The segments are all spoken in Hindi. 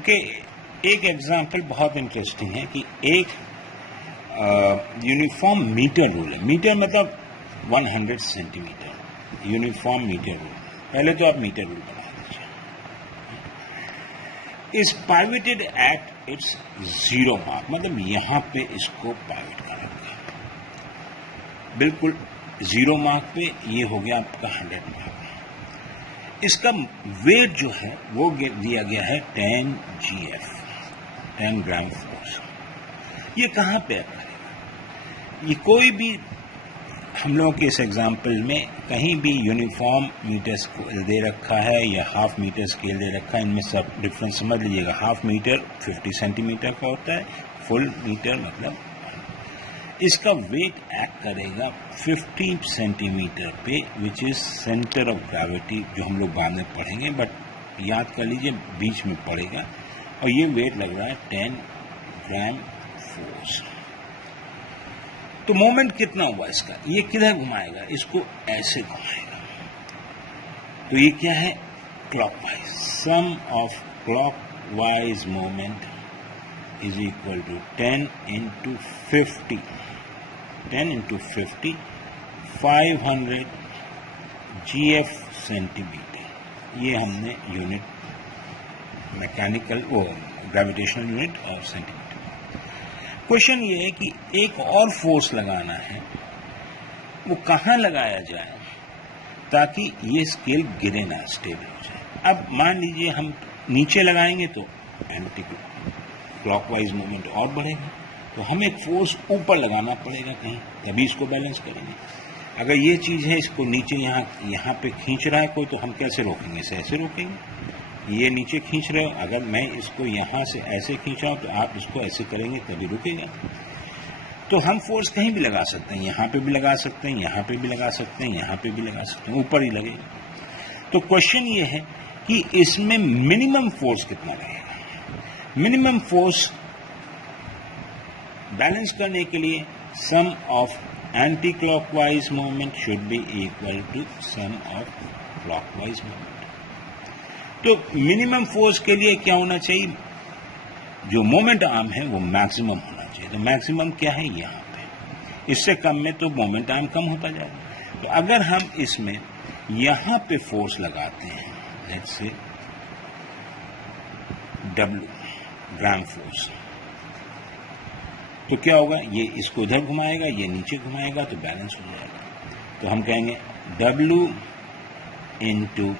ओके, एक एग्जांपल बहुत इंटरेस्टिंग है कि एक यूनिफॉर्म मीटर रूल है। मीटर मतलब 100 सेंटीमीटर, यूनिफॉर्म मीटर रूल। पहले तो आप मीटर रूल बना लीजिए। इस पाइवेटेड एट इट्स जीरो मार्क, मतलब यहां पे इसको पाइवेट कर रखा है बिल्कुल जीरो मार्क पे। ये हो गया आपका 100 मार्क। इसका वेट जो है वो दिया गया है 10 GF, 10 ग्राम फोर्स। ये कहां पे है? ये कोई भी हम लोगों के इस एग्जाम्पल में कहीं भी यूनिफॉर्म मीटर स्केल दे रखा है या हाफ मीटर स्केल दे रखा है, इनमें सब डिफरेंस समझ लीजिएगा। हाफ मीटर 50 सेंटीमीटर का होता है, फुल मीटर मतलब इसका वेट एक्ट करेगा 50 सेंटीमीटर पे, which is centre of gravity, जो हम लोग बाद में पढ़ेंगे, बट याद कर लीजिए बीच में पड़ेगा। और ये वेट लग रहा है 10 ग्राम फोर्स। तो मोमेंट कितना हुआ इसका? ये किधर घुमाएगा? इसको ऐसे घुमाएगा। तो ये क्या है? Clockwise. Sum of clockwise moment is equal to 10 into 50, 10 into 50, 500 GF centimetre. ये हमने यूनिट मैकेनिकल वो ग्रेविटेशनल यूनिट और सेंटीमीटर। क्वेश्चन ये है कि एक और फोर्स लगाना है, वो कहां लगाया जाए ताकि ये स्केल गिरे ना, स्टेबल हो जाए। अब मान लीजिए हम नीचे लगाएंगे तो एंटी क्लॉकवाइज मूवमेंट और बढ़ेगा, तो हमें एक फोर्स ऊपर लगाना पड़ेगा कहीं, तभी इसको बैलेंस करेंगे। अगर ये चीज है, इसको नीचे यहाँ पे खींच रहा है कोई, तो हम कैसे रोकेंगे? इसे ऐसे रोकेंगे। ये नीचे खींच रहे हो, अगर मैं इसको यहां से ऐसे खींच रहा हूं तो आप इसको ऐसे करेंगे तभी रुकेगा। तो हम फोर्स कहीं भी लगा सकते हैं, यहां पे भी लगा सकते हैं, यहां पे भी लगा सकते हैं, यहां पे भी लगा सकते हैं, ऊपर ही लगेगा। तो क्वेश्चन ये है कि इसमें मिनिमम फोर्स कितना रहेगा? मिनिमम फोर्स बैलेंस करने के लिए sum of anti clockwise movement should be equal to sum of clockwise movement. तो मिनिमम फोर्स के लिए क्या होना चाहिए? जो मोमेंट आर्म है वो मैक्सिमम होना चाहिए। तो मैक्सिमम क्या है? यहां पे। इससे कम में तो मोमेंट आर्म कम होता जाएगा। तो अगर हम इसमें यहां पे फोर्स लगाते हैं, let's say W gram force, तो क्या होगा? ये इसको इधर घुमाएगा, ये नीचे घुमाएगा, तो बैलेंस हो जाएगा। तो हम कहेंगे W into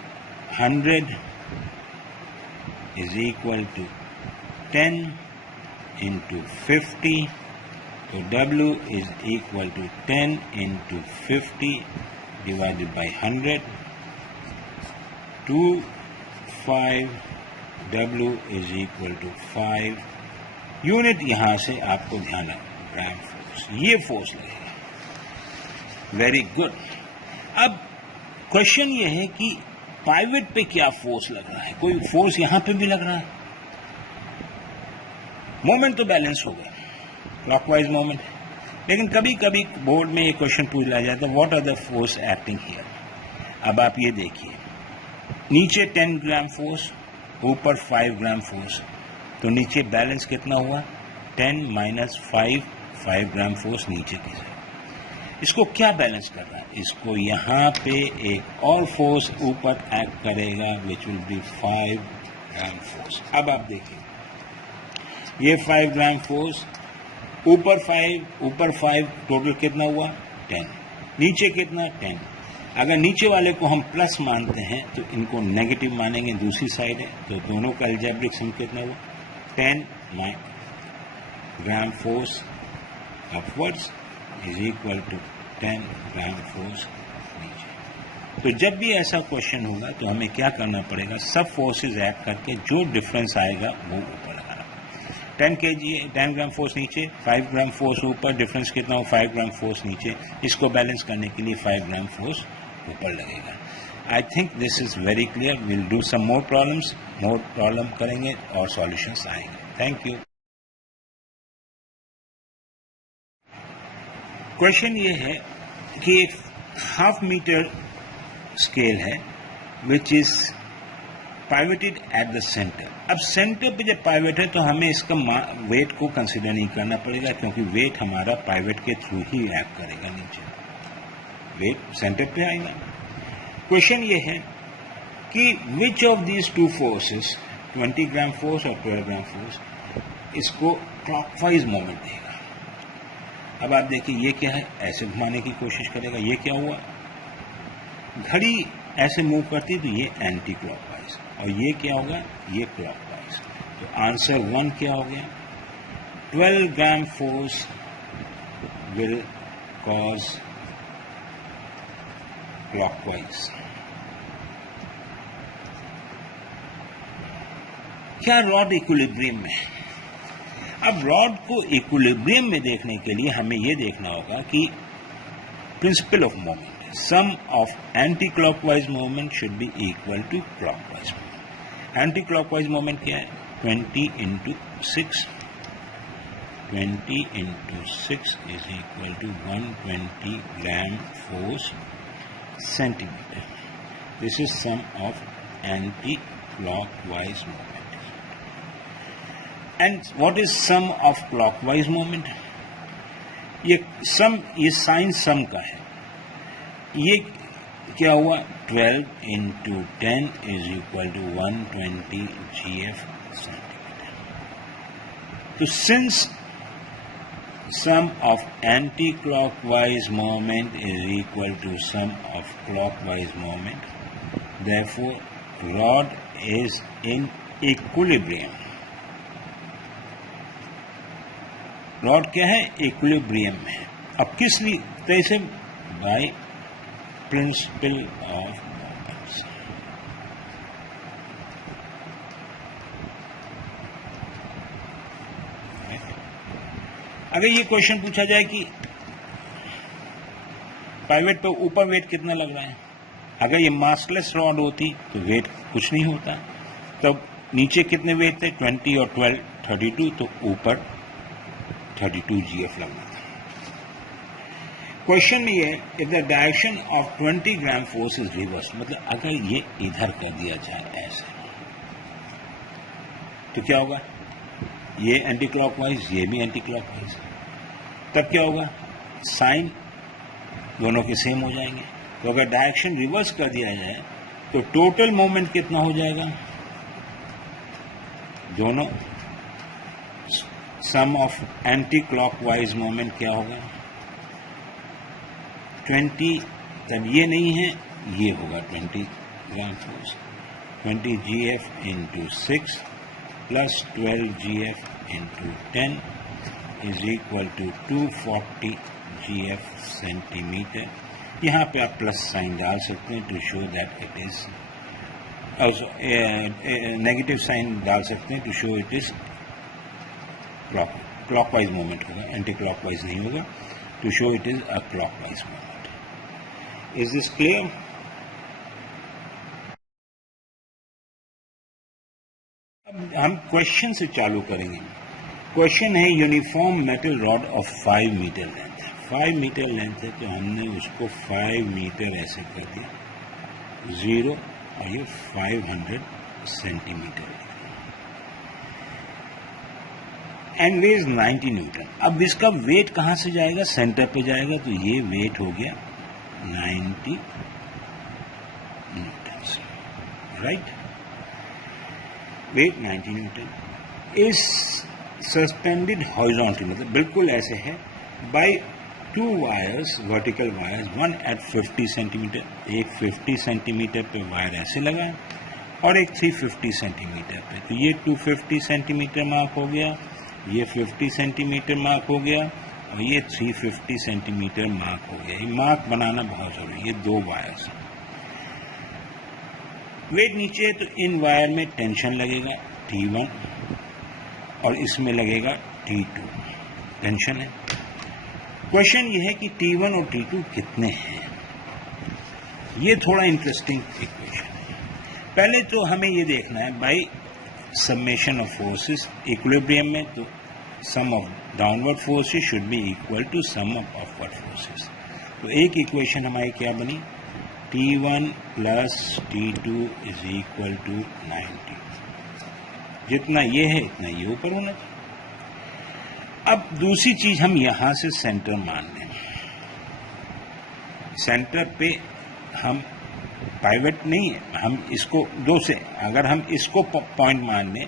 100 is equal to 10 into 50. So W is equal to 10 into 50 divided by 100. 5 W is equal to 5 unit. यहां से आपको ध्यान रखना, ग्राम फोर्स, ये फोर्स लगेगा। Very good. अब क्वेश्चन ये है कि पाइवेट पे क्या फोर्स लग रहा है? कोई फोर्स यहां पे भी लग रहा है। मोमेंट तो बैलेंस हो गया, क्लॉकवाइज मोमेंट, लेकिन कभी कभी बोर्ड में ये क्वेश्चन पूछ लिया जाता है, what are the force acting here. अब आप ये देखिए, नीचे 10 ग्राम फोर्स, ऊपर 5 ग्राम फोर्स, तो नीचे बैलेंस कितना हुआ? 10 माइनस 5 ग्राम फोर्स नीचे की साइड। इसको क्या बैलेंस कर रहा है? इसको यहां पे एक और फोर्स ऊपर एक्ट करेगा, which will be 5 gram force. अब आप देखिए, ये 5 ग्राम फोर्स, ऊपर 5, टोटल कितना हुआ? 10। नीचे कितना? 10। अगर नीचे वाले को हम प्लस मानते हैं तो इनको नेगेटिव मानेंगे, दूसरी साइड है, तो दोनों का अलजेब्रिक सम कितना हुआ? 10 gram force upwards is equal to 10 gram force नीचे। तो जब भी ऐसा क्वेश्चन होगा तो हमें क्या करना पड़ेगा? सब फोर्सेस ऐड करके जो डिफरेंस आएगा वो ऊपर लगाना। 10 ग्राम फोर्स नीचे, 5 ग्राम फोर्स ऊपर, डिफरेंस कितना हो? 5 ग्राम फोर्स नीचे। इसको बैलेंस करने के लिए 5 ग्राम फोर्स ऊपर लगेगा। I think this is very clear. Will do some more problem करेंगे और सॉल्यूशंस आएंगे। Thank you. क्वेश्चन ये है कि एक हाफ मीटर स्केल है, which is pivoted at the centre. अब सेंटर पे जब पाइवेट है तो हमें इसका वेट को कंसिडर नहीं करना पड़ेगा, क्योंकि वेट हमारा पाइवेट के थ्रू ही एक्ट करेगा, नीचे वेट सेंटर पे आएगा। क्वेश्चन ये है कि which of these two forces, 20 gram force और 12 ग्राम फोर्स, इसको क्लॉकवाइज मोमेंट देगा। अब आप देखिए ये क्या है, ऐसे घुमाने की कोशिश करेगा, ये क्या हुआ, घड़ी ऐसे मूव करती तो ये एंटी क्लॉकवाइज, और ये क्या होगा, ये क्लॉकवाइज। तो आंसर 1 क्या हो गया, 12 gram force will cause clockwise. क्या रॉड इक्विलिब्रियम में है? अब रॉड को इक्विलिब्रियम में देखने के लिए हमें यह देखना होगा कि principal of moment, sum of anti-clockwise movement should be equal to clockwise movement. Anti-clockwise movement क्या है, 20 into 6. 20 into 6 is equal to 120 gram force centimeter. This is sum of anti-clockwise movement. And what is sum of clockwise movement? ये sum, ये sin sum का है। ये क्या हुआ, 12 into 10 is equal to 120 GF centimeter. तो since sum of anti-clockwise moment is equal to sum of clockwise moment, therefore rod is in equilibrium. Rod क्या है, इक्विलिब्रियम में है। अब किस लिए, कैसे, बाय प्रिंसिपल ऑफ मोमेंट्स। अगर ये क्वेश्चन पूछा जाए कि पाइवेट पे ऊपर वेट कितना लग रहा है, अगर ये मासलेस रॉड होती तो वेट कुछ नहीं होता, तब नीचे कितने वेट थे, 20 और 12 32, तो ऊपर 32 GF लगना था। क्वेश्चन में ये, if the direction of 20 gram force is reverse, मतलब अगर ये इधर कर दिया जाए ऐसे, तो क्या होगा, ये एंटी क्लॉकवाइज, ये भी एंटी क्लॉकवाइज, तब क्या होगा, साइन दोनों के सेम हो जाएंगे। तो अगर डायरेक्शन रिवर्स कर दिया जाए तो टोटल मोमेंट कितना हो जाएगा, दोनों सम ऑफ एंटी क्लॉकवाइज मोमेंट क्या होगा, 20, तब ये नहीं है, ये होगा 20 gram force, 20 GF into 6 plus 12 GF into 10 is equal to 240 GF centimetre. यहाँ पे आप प्लस साइन डाल सकते हैं to show that it is, negative sign डाल सकते हैं to show it is clockwise moment होगा, एंटी क्लॉकवाइज नहीं होगा, to show it is a clockwise moment. Is this clear? अब हम क्वेश्चन से चालू करेंगे। क्वेश्चन है uniform metal rod of 5 metre length है, 5 मीटर लेंथ है, तो हमने उसको 5 मीटर ऐसे कर दिया 0 और ये 500 सेंटीमीटर एंड वेज 90 न्यूटन। अब इसका वेट कहां से जाएगा, सेंटर पे जाएगा, तो ये वेट हो गया 90 newton, right, weight 90 newton is suspended horizontally, मतलब बिल्कुल ऐसे है, by 2 wires, vertical wires, one at 50 centimetre, एक 50 सेंटीमीटर पे वायर ऐसे लगा है और एक 350 सेंटीमीटर पे, तो ये 250 सेंटीमीटर मार्क हो गया, ये 50 सेंटीमीटर मार्क हो गया और ये 350 सेंटीमीटर मार्क हो गया। ये मार्क बनाना बहुत जरूरी है, ये 2 वायर्स। वेट नीचे है तो इन वायर में टेंशन लगेगा T1 और इसमें लगेगा T2, टेंशन है। क्वेश्चन ये है कि T1 और T2 कितने हैं, ये थोड़ा इंटरेस्टिंग इक्वेशन है। पहले तो हमें ये देखना है by summation of forces, equilibrium में तो sum of downward forces should be equal to sum of upward forces. तो एक इक्वेशन हमारी क्या बनी, T1 plus T2 is equal to 90। जितना ये है इतना ये ऊपर होना चाहिए। अब दूसरी चीज हम यहां से सेंटर मान लें। सेंटर पे हम पाइवट नहीं है, हम इसको दो से अगर हम इसको पॉइंट मान लें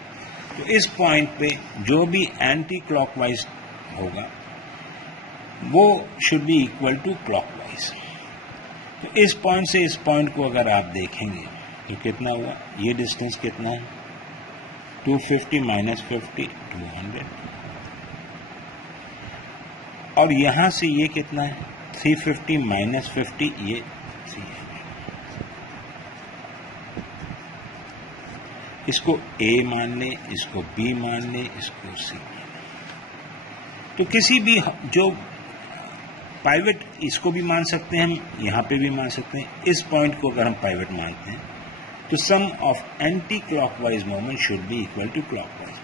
तो इस पॉइंट पे जो भी एंटी क्लॉकवाइज होगा वो should be equal to clockwise. तो इस पॉइंट से इस पॉइंट को अगर आप देखेंगे तो कितना हुआ, ये डिस्टेंस कितना है 250 माइनस 50 200, और यहां से ये कितना है 350 माइनस 50 ये 300। इसको A मान ले, इसको B मान ले, इसको C मान ले। तो किसी भी जो पाइवट इसको भी मान सकते हैं हम, यहां पे भी मान सकते हैं। इस पॉइंट को अगर हम पाइवट मानते हैं तो sum of anti clockwise moment should be equal to clockwise.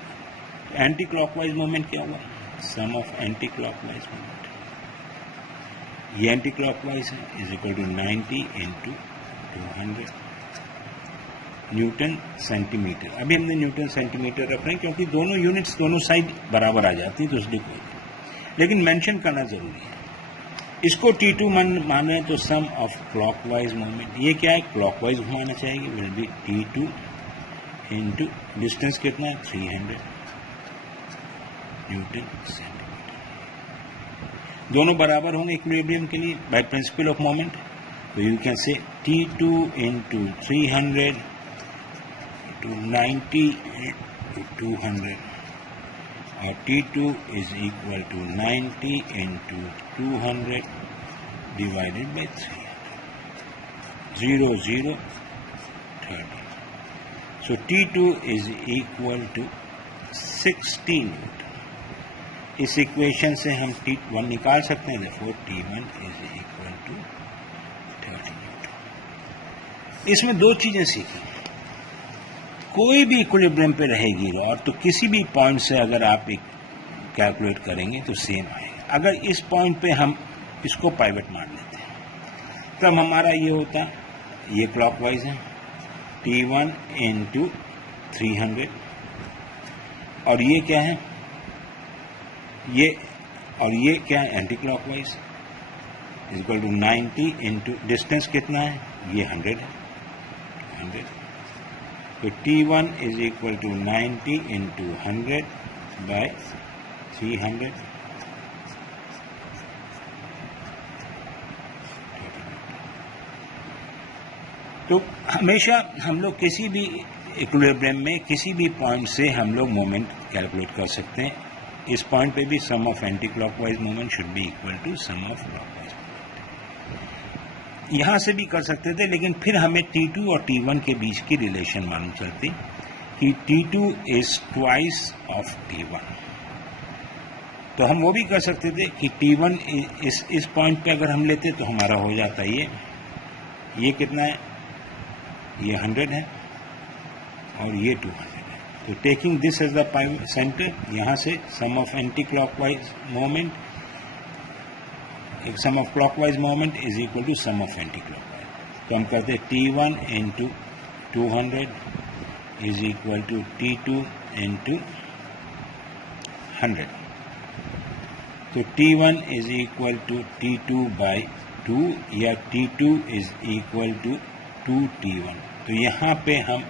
Anti clockwise moment क्या हुआ, sum of anti clockwise moment, ये एंटी क्लॉकवाइज है, is equal to 90 into 200 newton centimetre. अभी हमने न्यूटन सेंटीमीटर रख रहे हैं क्योंकि दोनों यूनिट्स दोनों साइड बराबर आ जाती है, तो इसलिए कोई, लेकिन मेंशन करना जरूरी है। इसको T2 मान रहे हैं तो सम ऑफ क्लॉकवाइज मोमेंट, ये क्या है क्लॉकवाइज घुमाना चाहिए, will be T2 into distance कितना है 300 न्यूटन सेंटीमीटर। दोनों बराबर होंगे इक्विलिब्रियम के लिए बाय प्रिंसिपल ऑफ मोमेंट, तो you can say T2 into 300 to 90 to 200, और T2 is equal to 90 into 200 divided by 300, 0 0 30. So T2 is equal to 16 Newton. इस इक्वेशन से हम T1 निकाल सकते हैं, therefore T1 is equal to 30 Newton। इसमें दो चीजें सीखी, कोई भी इक्विलिब्रियम पे रहेगी रॉड तो किसी भी पॉइंट से अगर आप एक कैलकुलेट करेंगे तो सेम आएगा। अगर इस पॉइंट पे हम इसको पाइवट मान लेते हैं तब हमारा ये होता, ये क्लॉकवाइज है T1 इंटू 300, और ये क्या है, ये और ये क्या है anti clockwise, equal to 90 into distance कितना है, ये 100 है 100, तो T1 is equal to 90 into 100 by 300, तो हमेशा हम लोग किसी भी इक्विलिब्रियम में किसी भी पॉइंट से हम लोग मोमेंट कैलकुलेट कर सकते हैं। इस पॉइंट पे भी sum of anti clockwise moment should be equal to sum of clockwise moment. यहां से भी कर सकते थे, लेकिन फिर हमें T2 और T1 के बीच की रिलेशन मालूम चलती कि T2 is twice of T1, तो हम वो भी कर सकते थे कि T1 इस पॉइंट पे अगर हम लेते तो हमारा हो जाता ये कितना है, ये 100 है और ये 200 है। तो taking this as the centre, यहां से sum of anti clockwise moment, एक sum of clockwise moment is equal to sum of anti clockwise, तो हम कहते हैं T1 into 200 is equal to T2 into 100, तो T1 is equal to T2 by 2 या T2 is equal to 2T1, तो यहाँ पे हम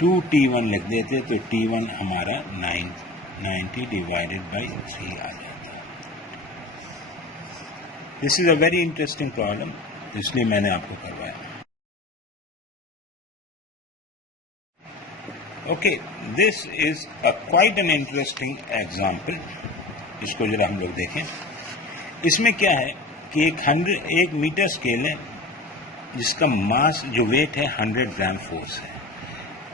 2T1 लिख देते तो T1 हमारा 90 डिवाइडेड बाई 3 आ जाता। This is a very interesting problem, इसलिए मैंने आपको करवाया। Okay, this is a quite an interesting example, इसको जरा हम लोग देखें। इसमें क्या है कि एक मीटर स्केल है जिसका मास जो वेट है 100 ग्राम फोर्स है।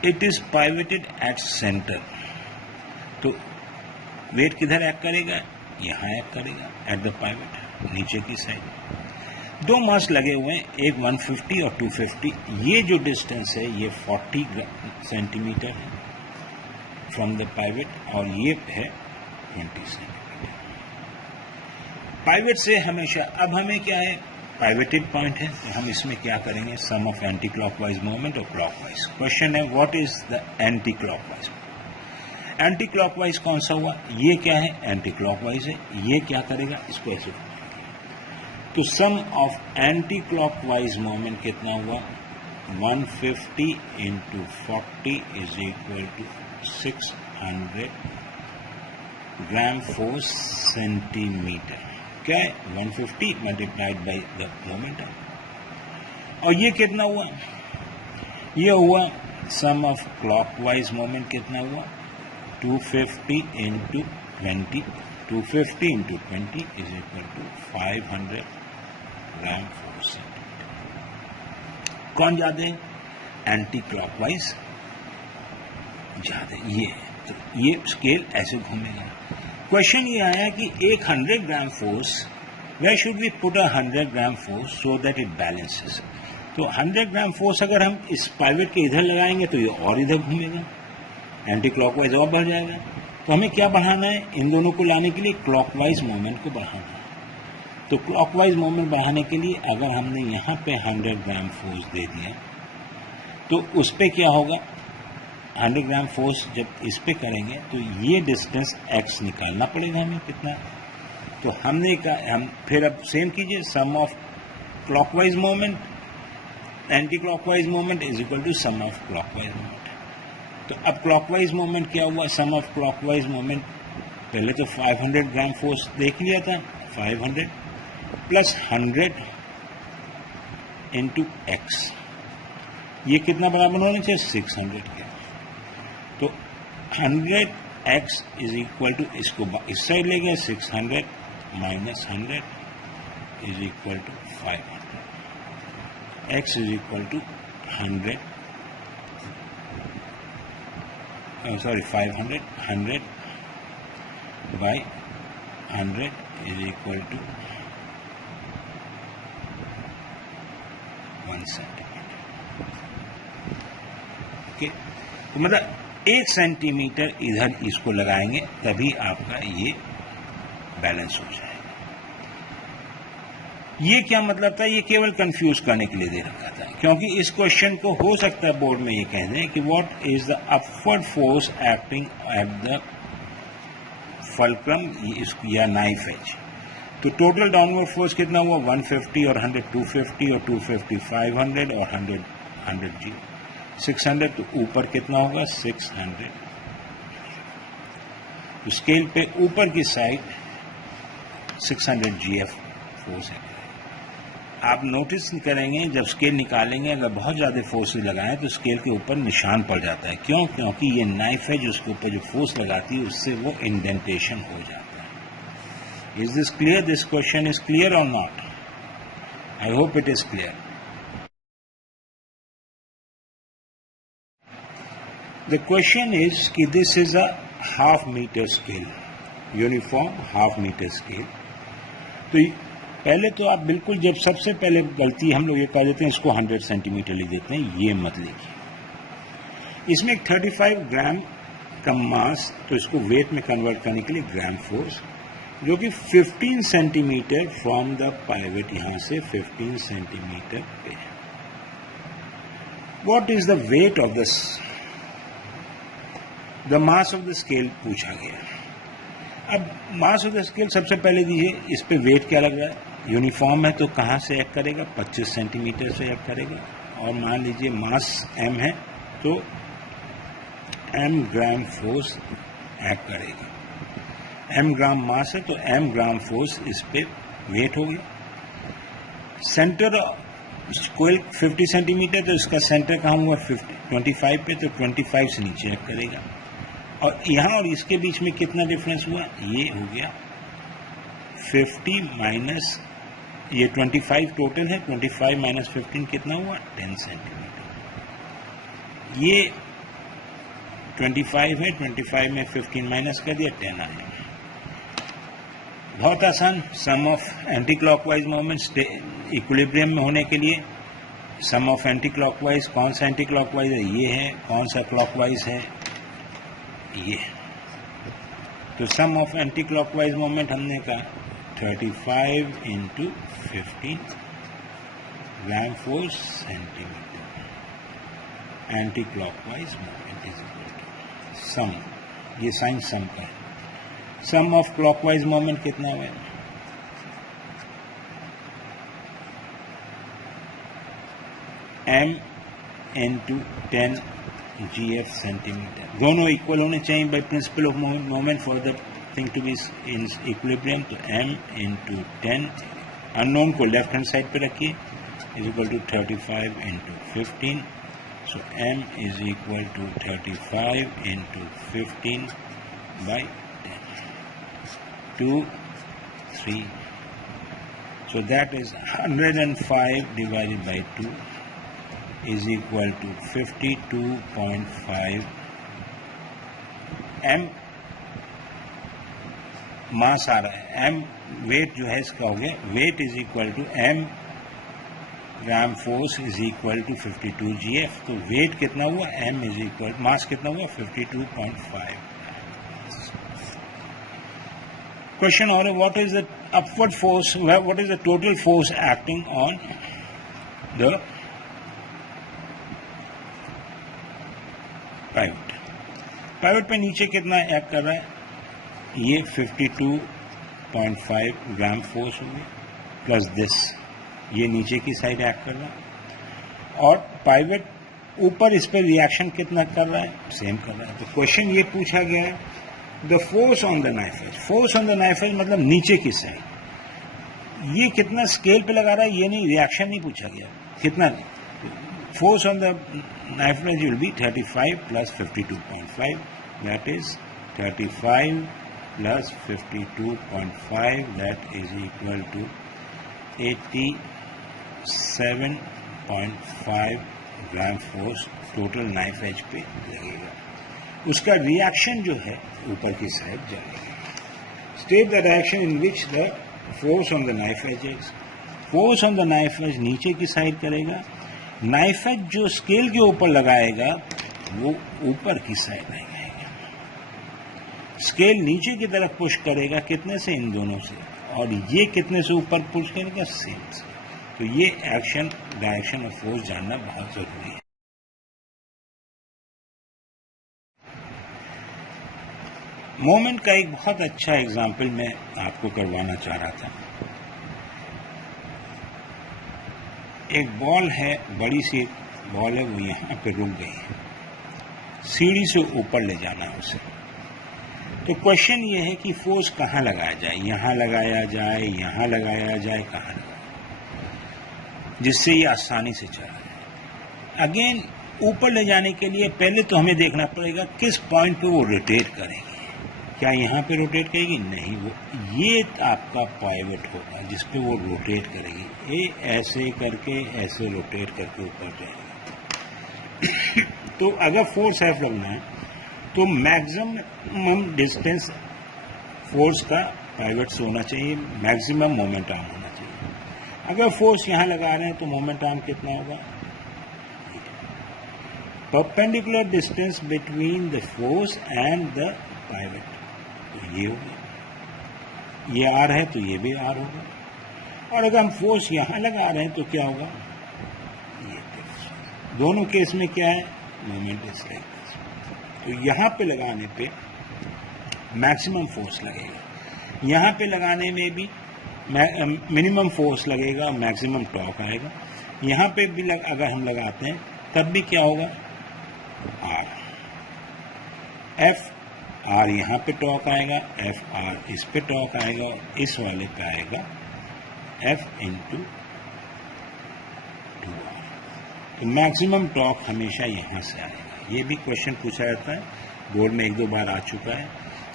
इट इज पाइवटेड एट सेंटर, तो वेट किधर एक्ट करेगा, यहां एक्ट करेगा एट द पाइवट, नीचे की साइड। दो मास लगे हुए हैं, एक 150 और 250। ये जो डिस्टेंस है ये 40 सेंटीमीटर है फ्रॉम द पाइवट, और ये है 20 सेंटीमीटर। पाइवट से हमेशा, अब हमें क्या है पाइवेटेड पॉइंट है, तो हम इसमें क्या करेंगे, सम ऑफ एंटी क्लॉकवाइज मोमेंट और क्लॉकवाइज। क्वेश्चन है what is the anti clockwise. Anti clockwise कौन सा हुआ, ये क्या है, एंटी क्लॉकवाइज है। ये क्या करेगा, इसको ऐसे, तो sum of anti clockwise moment कितना हुआ, 150 into 40 is equal to 600 gram force centimetre. क्या है, 150 मल्टीप्लाइड बाई द मोमेंटम। और ये कितना हुआ, ये हुआ सम ऑफ क्लॉकवाइज मोमेंट कितना हुआ, 250 into 20, 250 into 20 is equal to 500 gram force centimetre. कौन ज्यादा है, एंटी क्लॉकवाइज ज्यादा, ये है। तो ये स्केल ऐसे घूमेगा। क्वेश्चन ये आया कि एक 100 gram force, where should we put 100 gram force so that it balances. तो 100 ग्राम फोर्स अगर हम इस पाइवेट के इधर लगाएंगे तो ये और इधर घूमेगा, एंटी क्लॉकवाइज और बढ़ जाएगा। तो हमें क्या बढ़ाना है, इन दोनों को लाने के लिए क्लॉकवाइज मोमेंट को बढ़ाना है। तो क्लॉकवाइज मोमेंट बढ़ाने के लिए अगर हमने यहाँ पे 100 ग्राम फोर्स दे दिया तो उस पर क्या होगा, 100 ग्राम फोर्स जब इस पे करेंगे तो ये डिस्टेंस x निकालना पड़ेगा हमें कितना। तो हमने कहा, हम फिर अब सेम कीजिए, sum of clockwise moment anti clockwise moment is equal to sum of clockwise moment. तो अब क्लॉकवाइज मोमेंट क्या हुआ, सम ऑफ क्लॉकवाइज मोमेंट, पहले तो 500 ग्राम फोर्स देख लिया था, 500 प्लस 100 इंटू एक्स, ये कितना बराबर होना चाहिए, 600 के। तो 100x इज इक्वल टू, इसको इस साइड ले गए, 600 minus 100 is equal to 500, x is equal to 100, sorry 500, 100 by 100 is equal to 1 centimetre. Okay, तो मतलब 1 सेंटीमीटर इधर इसको लगाएंगे तभी आपका ये बैलेंस हो जाएगा। ये क्या मतलब था, ये केवल कंफ्यूज करने के लिए दे रखा था, क्योंकि इस क्वेश्चन को हो सकता है बोर्ड में ये कह दें कि what is the upward force acting at the fulcrum या नाइफ एज। तो टोटल डाउनवर्ड फोर्स कितना हुआ, 150 और 100 250 और 250 500 और 100 100 जी 600। तो ऊपर कितना होगा, 600। तो स्केल पे ऊपर की साइड 600 GF फोर्स है। आप नोटिस करेंगे जब स्केल निकालेंगे, अगर बहुत ज़्यादा फोर्स लगाएं तो स्केल के ऊपर निशान पड़ जाता है। क्यों, क्योंकि ये नाइफ है जो उसके ऊपर जो फोर्स लगाती है उससे वो इंडेंटेशन हो जाता है। Is this clear, this question is clear और not, I hope it is clear. The question is कि this is a half meter scale, uniform half meter scale। तो पहले तो आप बिल्कुल, जब सबसे पहले गलती हम लोग ये कर देते हैं, इसको 100 सेंटीमीटर लिख देते हैं, ये मत लिखिए। इसमें 35 ग्राम का मास, तो इसको वेट में कन्वर्ट करने के लिए ग्राम फोर्स, जो कि 15 सेंटीमीटर फ्रॉम द पाइवेट, यहां से 15 सेंटीमीटर पे है। What is the weight of this, the mass of the scale पूछा गया। अब मास ऑफ द स्केल सबसे पहले दीजिए, इस पे वेट क्या लग रहा है, यूनिफॉर्म है तो कहाँ से एक्ट करेगा, 25 सेंटीमीटर से एक्ट करेगा। और मान लीजिए मास m है तो m ग्राम फोर्स एक्ट करेगा। m ग्राम मास है तो m ग्राम फोर्स इस पे वेट हो गया। सेंटर स्केल 50 सेंटीमीटर, तो इसका सेंटर कहाँ हुआ, 25 पे, तो 25 से नीचे एक्ट करेगा। और यहाँ और इसके बीच में कितना डिफरेंस हुआ, ये हो गया 50 माइनस, ये 25 टोटल है, 25 माइनस 15 कितना हुआ, 10 सेंटीमीटर। ये 25 है, 25 में 15 माइनस कर दिया, 10 आया। बहुत आसान। Sum of anti clockwise moments equilibrium में होने के लिए सम ऑफ एंटी क्लॉकवाइज, कौन सा एंटी क्लॉकवाइज है, ये है, कौन सा क्लॉकवाइज है, ये। तो sum of anti clockwise moment हमने कहा 35 into 15 gram force centimetre, anti clockwise moment is equal to sum, ये साइन सम का है, सम ऑफ क्लॉकवाइज मोमेंट कितना हुआ, m into 10 GF सेंटीमीटर, दोनों इक्वल होने चाहिए by principle of moment for the thing to be in equilibrium. तो m into 10, अननोन को लेफ्ट हैंड साइड पे रखिए, is equal to 35 into 15, so m is equal to 35 into 15 by 10, 2, 3, so that is 105 divided by 2 is equal to 52.5 m mass आ रहा है, m वेट जो है इसका हो गया, weight is equal to m gram force is equal to 52 GF, तो वेट कितना हुआ, m इज इक्वल, मास कितना हुआ 52.5। क्वेश्चन और what is the upward force, what is the total force acting on the pivot, pivot पे नीचे कितना एक्ट कर रहा है, ये 52.5 ग्राम फोर्स हो गया प्लस दिस, ये नीचे की साइड एक्ट कर रहा है, और पाइवट ऊपर इस पर रिएक्शन कितना कर रहा है, सेम कर रहा है। तो क्वेश्चन ये पूछा गया है the force on the knife edge, force on the knife edge मतलब नीचे की साइड, ये कितना स्केल पे लगा रहा है, ये नहीं, रिएक्शन नहीं पूछा गया, कितना force on the knife edge will be 35 plus 52.5, that is 35 plus 52.5, that is equal to 87.5 gram force total knife edge पे लगेगा, उसका रिएक्शन जो है ऊपर की साइड जाएगा। State the direction in which the force on the knife edge is, force on the knife edge नीचे की साइड करेगा, नाइफ एज जो स्केल के ऊपर लगाएगा वो ऊपर की साइड लगाएगा, स्केल नीचे की तरफ पुश करेगा, कितने से, इन दोनों से, और ये कितने से ऊपर पुश करेगा, सेम से। तो ये एक्शन डायरेक्शन ऑफ फोर्स जानना बहुत जरूरी है। मोमेंट का एक बहुत अच्छा एग्जाम्पल मैं आपको करवाना चाह रहा था। एक बॉल है, बड़ी सी बॉल है, वो यहाँ पे रुक गई है, सीढ़ी से ऊपर ले जाना है उसे। तो क्वेश्चन ये है कि फोर्स कहाँ लगाया जाए, यहाँ लगाया जाए, यहाँ लगाया जाए, कहाँ लगाया, जिससे ये आसानी से चला जाए। अगेन ऊपर ले जाने के लिए पहले तो हमें देखना पड़ेगा किस पॉइंट पे वो रोटेट करेगी, क्या यहाँ पे रोटेट करेगी, नहीं, वो ये आपका पाइवट होगा जिस पे वो रोटेट करेगी, ये ऐसे करके ऐसे रोटेट करके ऊपर जाएगी। तो अगर फोर्स एफ लगना है तो मैक्सिमम डिस्टेंस फोर्स का पाइवट से होना चाहिए, मैक्सिमम मोमेंट आर्म होना चाहिए। अगर फोर्स यहाँ लगा रहे हैं तो मोमेंट आर्म कितना होगा, perpendicular distance between the force and the pivot, तो ये होगा, ये आर है तो ये भी आर होगा। और अगर हम फोर्स यहाँ लगा रहे हैं तो क्या होगा, ये दोनों केस में क्या है, मोमेंट इज लाइक दिस। तो यहाँ पे लगाने पे मैक्सिमम फोर्स लगेगा, यहाँ पे लगाने में भी मिनिमम फोर्स लगेगा, मैक्सिमम टॉर्क आएगा। यहाँ पे भी अगर हम लगाते हैं तब भी क्या होगा, आर, एफ आर यहाँ पे टॉर्क आएगा, एफ आर इस पे टॉर्क आएगा, और इस वाले पे आएगा एफ इंटू 2R। तो मैक्सिमम टॉर्क हमेशा यहाँ से आएगा। ये भी क्वेश्चन पूछा जाता है, बोर्ड में 1-2 बार आ चुका है।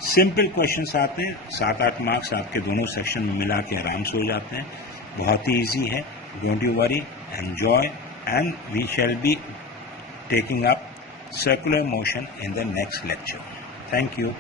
सिंपल क्वेश्चंस आते हैं, 7-8 मार्क्स आपके दोनों सेक्शन में मिला के आराम से हो जाते हैं, बहुत ही ईजी है। Don't you worry, enjoy, and we shall be taking up circular motion in the next lecture. Thank you.